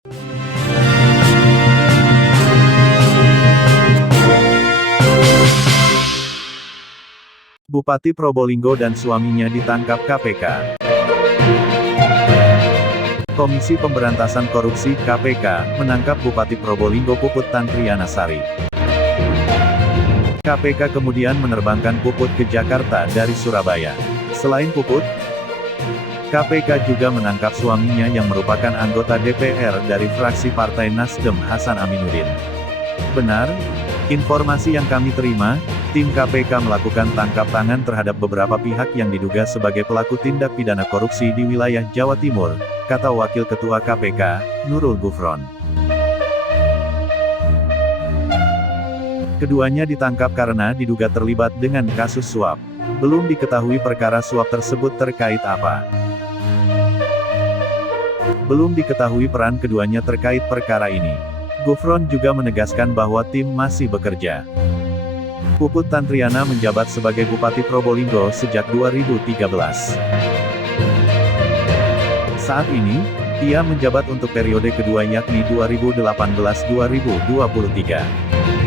Bupati Probolinggo dan suaminya ditangkap KPK. Komisi Pemberantasan Korupsi (KPK) menangkap Bupati Probolinggo Puput Tantrianasari. KPK kemudian menerbangkan Puput ke Jakarta dari Surabaya. Selain Puput, KPK juga menangkap suaminya yang merupakan anggota DPR dari fraksi Partai Nasdem Hasan Aminuddin. Benar, informasi yang kami terima, tim KPK melakukan tangkap tangan terhadap beberapa pihak yang diduga sebagai pelaku tindak pidana korupsi di wilayah Jawa Timur, kata Wakil Ketua KPK, Nurul Gufron. Keduanya ditangkap karena diduga terlibat dengan kasus suap. Belum diketahui perkara suap tersebut terkait apa. Belum diketahui peran keduanya terkait perkara ini. Gufron juga menegaskan bahwa tim masih bekerja. Puput Tantriana menjabat sebagai Bupati Probolinggo sejak 2013. Saat ini, ia menjabat untuk periode kedua yakni 2018-2023.